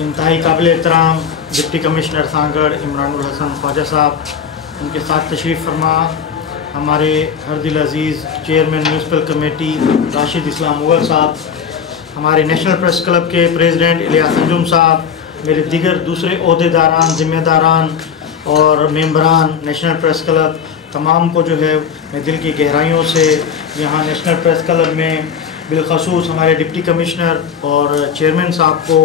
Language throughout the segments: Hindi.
इंतहाई काबिल एहतराम डिप्टी कमिश्नर सांगड़ इमरानुल हसन ख्वाजा साहब, उनके साथ तशरीफ़ फरमा हमारे हरदिल अज़ीज़ चेयरमैन म्यूनसिपल कमेटी राशिद इस्लाम मुगल साहब, हमारे नेशनल प्रेस क्लब के प्रेसिडेंट इलियास अंजुम साहब, मेरे दिगर दूसरे अहदेदारान, ज़िम्मेदारान और मेंबरान नेशनल प्रेस क्लब, तमाम को जो है मैं दिल की गहराइयों से यहाँ नेशनल प्रेस क्लब में बिलखसूस हमारे डिप्टी कमिश्नर और चेयरमैन साहब को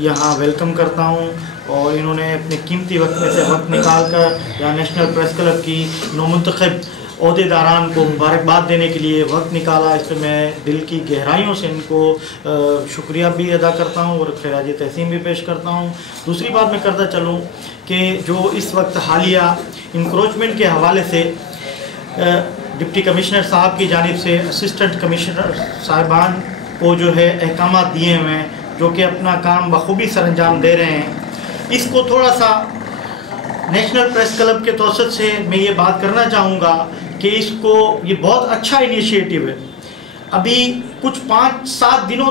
यहाँ वेलकम करता हूँ। और इन्होंने अपने कीमती वक्त में से वक्त निकाल कर यहाँ नेशनल प्रेस क्लब की नौमुंतखब अहदेदारान को मुबारकबाद देने के लिए वक्त निकाला। इस पर मैं दिल की गहराइयों से इनको शुक्रिया भी अदा करता हूँ और खिराज तहसीन भी पेश करता हूँ। दूसरी बात मैं करता चलूँ कि जो इस वक्त हालिया इंक्रोचमेंट के हवाले से डिप्टी कमिश्नर साहब की जानिब से असिस्टेंट कमिश्नर साहिबान को जो है अहकामात दिए हुए हैं, जो कि अपना काम बखूबी सरअंजाम दे रहे हैं, इसको थोड़ा सा नेशनल प्रेस क्लब के तौसत से मैं ये बात करना चाहूँगा कि इसको ये बहुत अच्छा इनिशिएटिव है। अभी कुछ 5-7 दिनों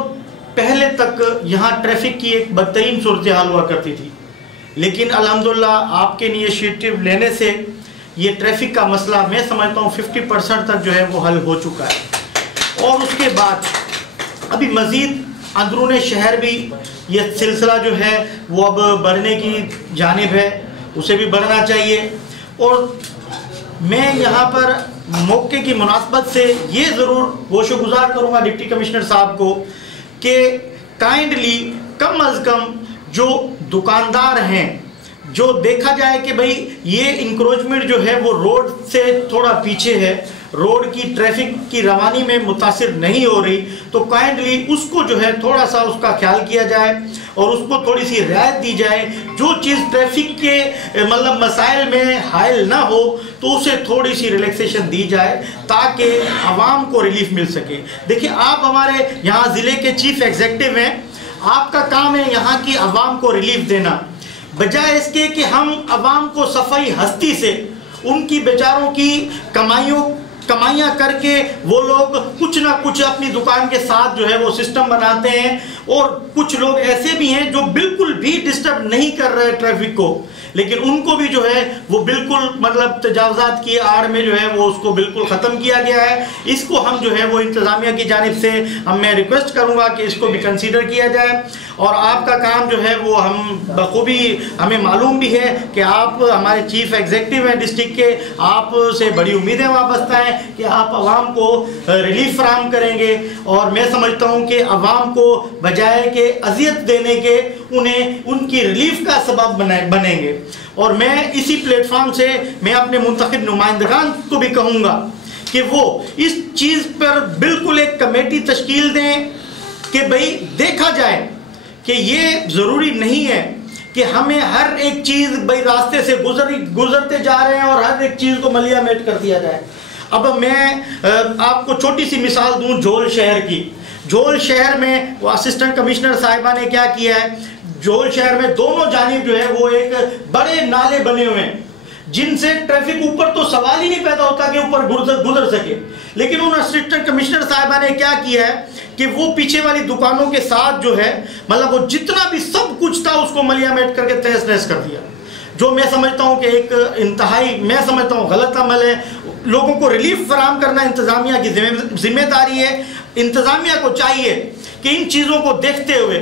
पहले तक यहाँ ट्रैफिक की एक बदतरीन सूरत हाल हुआ करती थी, लेकिन अल्हम्दुलिल्लाह आपके इनिशिएटिव लेने से ये ट्रैफिक का मसला मैं समझता हूँ 50% तक जो है वो हल हो चुका है। और उसके बाद अभी मज़ीद अंदरूनी शहर भी ये सिलसिला जो है वो अब बढ़ने की जानिब है, उसे भी बढ़ना चाहिए। और मैं यहाँ पर मौके की मुनासबत से ये ज़रूर गोशोगुजार करूँगा डिप्टी कमिश्नर साहब को कि काइंडली कम अज़ कम जो दुकानदार हैं, जो देखा जाए कि भाई ये इंक्रोचमेंट जो है वो रोड से थोड़ा पीछे है, रोड की ट्रैफिक की रवानी में मुतासिर नहीं हो रही, तो काइंडली उसको जो है थोड़ा सा उसका ख्याल किया जाए और उसको थोड़ी सी रियायत दी जाए। जो चीज़ ट्रैफिक के मतलब मसाइल में हायल ना हो तो उसे थोड़ी सी रिलैक्सेशन दी जाए ताकि आवाम को रिलीफ मिल सके। देखिए, आप हमारे यहाँ ज़िले के चीफ एग्जीक्यूटिव हैं, आपका काम है यहाँ की आवाम को रिलीफ देना, बजाय इसके कि हम आवाम को सफाई हस्ती से उनकी बेचारों की कमाइयाँ करके वो लोग कुछ ना कुछ अपनी दुकान के साथ जो है वो सिस्टम बनाते हैं। और कुछ लोग ऐसे भी हैं जो बिल्कुल भी डिस्टर्ब नहीं कर रहे ट्रैफिक को, लेकिन उनको भी जो है वो बिल्कुल मतलब तजावज़ात की आड़ में जो है वो उसको बिल्कुल ख़त्म किया गया है। इसको हम जो है वो इंतज़ामिया की जानिब से मैं रिक्वेस्ट करूँगा कि इसको भी कंसीडर किया जाए। और आपका काम जो है वो हम बखूबी हमें मालूम भी है कि आप हमारे चीफ एग्जीक्यूटिव हैं डिस्ट्रिक्ट के, आप से बड़ी उम्मीदें वाबस्ता हैं कि आप आवाम को रिलीफ फराहम करेंगे। और मैं समझता हूँ कि आवाम को बजाय के अजियत देने के उन्हें उनकी रिलीफ का सबब बनेंगे। और मैं इसी प्लेटफॉर्म से मैं अपने मुंतखब नुमाइंदगान को भी कहूँगा कि वो इस चीज़ पर बिल्कुल एक कमेटी तश्कील दें कि भाई देखा जाए कि ये ज़रूरी नहीं है कि हमें हर एक चीज़ भाई रास्ते से गुजरते जा रहे हैं और हर एक चीज़ को मलियामेट कर दिया जाए। अब मैं आपको छोटी सी मिसाल दूं झोल शहर की। झोल शहर में वो असिस्टेंट कमिश्नर साहिबा ने क्या किया है, झोल शहर में दोनों जानिब जो है वो एक बड़े नाले बने हुए हैं जिनसे ट्रैफिक ऊपर तो सवाल ही नहीं पैदा होता कि ऊपर गुजर सके। लेकिन उन असिस्टेंट कमिश्नर साहिबा ने क्या किया है कि वो पीछे वाली दुकानों के साथ जो है मतलब वो जितना भी सब कुछ था उसको मलियामेट करके तहस नहस कर दिया, जो मैं समझता हूँ कि एक इंतहाई मैं समझता हूँ गलत अमल है। लोगों को रिलीफ फराहम करना इंतज़ामिया की जिम्मेदारी है। इंतज़ामिया को चाहिए कि इन चीज़ों को देखते हुए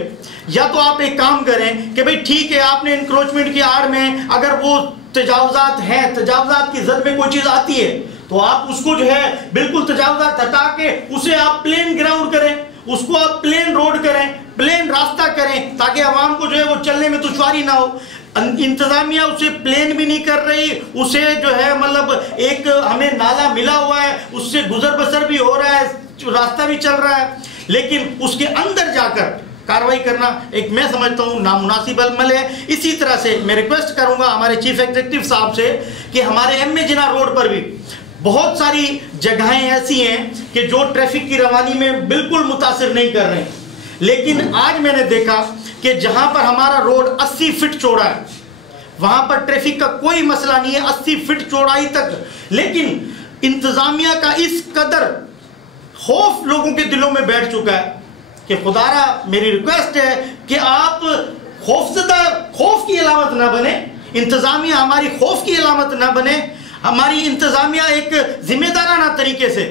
या तो आप एक काम करें कि भाई ठीक है, आपने इंक्रोचमेंट की आड़ में अगर वो तजावज़ात हैं, तजावज़ात की जद में कोई चीज़ आती है तो आप उसको जो है बिल्कुल तजावज़ात हटा के उसे आप प्लेन ग्राउंड करें, उसको आप प्लेन रोड करें, प्लेन रास्ता करें ताकि आवाम को जो है वो चलने में दुश्वारी ना हो। इंतज़ामिया उसे प्लेन भी नहीं कर रही, उसे जो है मतलब एक हमें नाला मिला हुआ है उससे गुजर बसर भी हो रहा है, रास्ता भी चल रहा है, लेकिन उसके अंदर जाकर कार्रवाई करना एक मैं समझता हूँ नामुनासिब अमल है। इसी तरह से मैं रिक्वेस्ट करूँगा हमारे चीफ एग्जीक्यूटिव साहब से कि हमारे एम.ए. जिना रोड पर भी बहुत सारी जगहें ऐसी हैं कि जो ट्रैफिक की रवानी में बिल्कुल मुतासिर नहीं कर रहे हैं, लेकिन आज मैंने देखा कि जहां पर हमारा रोड 80 फीट चौड़ा है वहां पर ट्रैफिक का कोई मसला नहीं है 80 फीट चौड़ाई तक, लेकिन इंतजामिया का इस कदर खौफ लोगों के दिलों में बैठ चुका है कि खुदारा मेरी रिक्वेस्ट है कि आप खौफजदा, खौफ की अलामत ना बने, इंतज़ामिया हमारी खौफ की अलामत ना बने, हमारी इंतज़ामिया एक जिम्मेदाराना तरीके से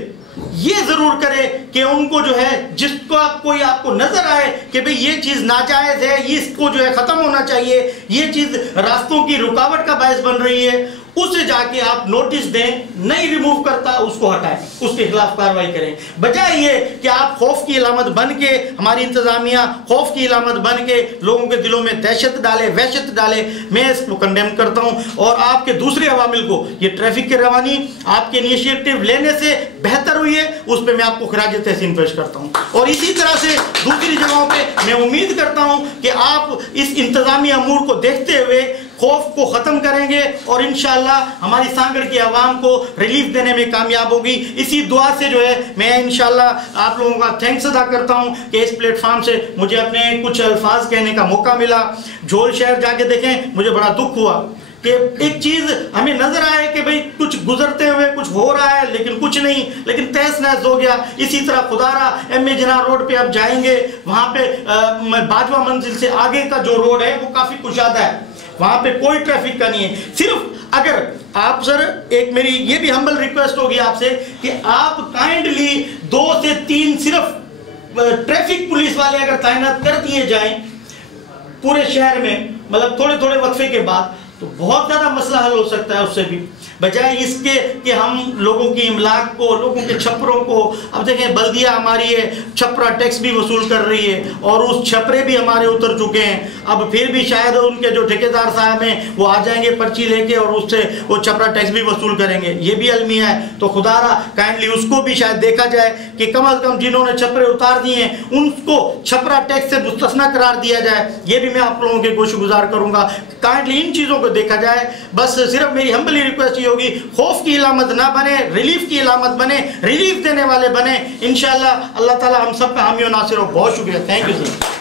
ये ज़रूर करे कि उनको जो है, जिसको कोई आपको नज़र आए कि भाई ये चीज़ नाजायज़ है, इसको जो है ख़त्म होना चाहिए, ये चीज़ रास्तों की रुकावट का बायस बन रही है, उसे जाके आप नोटिस दें, नहीं रिमूव करता उसको हटाएं, उसके खिलाफ कार्रवाई करें। बजाय ये कि आप खौफ की अलामत बन के, हमारी इंतज़ामिया खौफ की अलामत बन के लोगों के दिलों में दहशत डाले, वहशत डाले, मैं इसको कंडेम करता हूँ। और आपके दूसरे अवामिल को, ये ट्रैफिक की रवानी आपके इनिशिएटिव लेने से बेहतर हुई है, उस पर मैं आपको खराज तहसीन पेश करता हूँ। और इसी तरह से दूसरी जगहों पर मैं उम्मीद करता हूँ कि आप इस इंतज़ामी अमूर को देखते हुए खौफ को ख़त्म करेंगे और इंशाअल्लाह हमारी सांगड़ की आवाम को रिलीफ देने में कामयाब होगी। इसी दुआ से जो है मैं इंशाअल्लाह आप लोगों का थैंक्स अदा करता हूँ कि इस प्लेटफार्म से मुझे अपने कुछ अल्फाज कहने का मौका मिला। झोल शहर जाके देखें, मुझे बड़ा दुख हुआ कि एक चीज़ हमें नज़र आए कि भाई कुछ गुजरते हुए कुछ हो रहा है लेकिन कुछ नहीं, लेकिन तहस नहस हो गया। इसी तरह खुदारा एम.ए. जिन्ना रोड पे अब जाएंगे, वहाँ पे बाजवा मंजिल से आगे का जो रोड है वो काफ़ी कुशादा है, वहाँ पे कोई ट्रैफिक का नहीं है। सिर्फ अगर आप सर, एक मेरी ये भी हम्बल रिक्वेस्ट होगी आपसे कि आप काइंडली 2 से 3 सिर्फ ट्रैफिक पुलिस वाले अगर तैनात कर दिए जाएं पूरे शहर में, मतलब थोड़े थोड़े वक्फे के बाद, तो बहुत ज़्यादा मसला हल हो सकता है उससे भी, बजाय इसके कि हम लोगों की इमलाक को, लोगों के छपरों को, अब देखें बल्दिया हमारी है छपरा टैक्स भी वसूल कर रही है और उस छपरे भी हमारे उतर चुके हैं। अब फिर भी शायद उनके जो ठेकेदार साहब हैं वो आ जाएंगे पर्ची लेके और उससे वो छपरा टैक्स भी वसूल करेंगे, ये भी अलमिया है। तो खुदारा काइंडली उसको भी शायद देखा जाए कि कम अज़ कम जिन्होंने छपरे उतार दिए हैं उनको छपरा टैक्स से मुस्तस्ना करार दिया जाए। ये भी मैं आप लोगों के गोशगुजार करूँगा, काइंडली इन चीज़ों को देखा जाए। बस सिर्फ मेरी हम्बली रिक्वेस्ट ये होगी, खौफ की इलामत ना बने, रिलीफ की इलामत बने, रिलीफ देने वाले बने। इंशाअल्लाह अल्लाह ताला हम सब का हामी और नासिर हो। बहुत शुक्रिया, थैंक यू सर।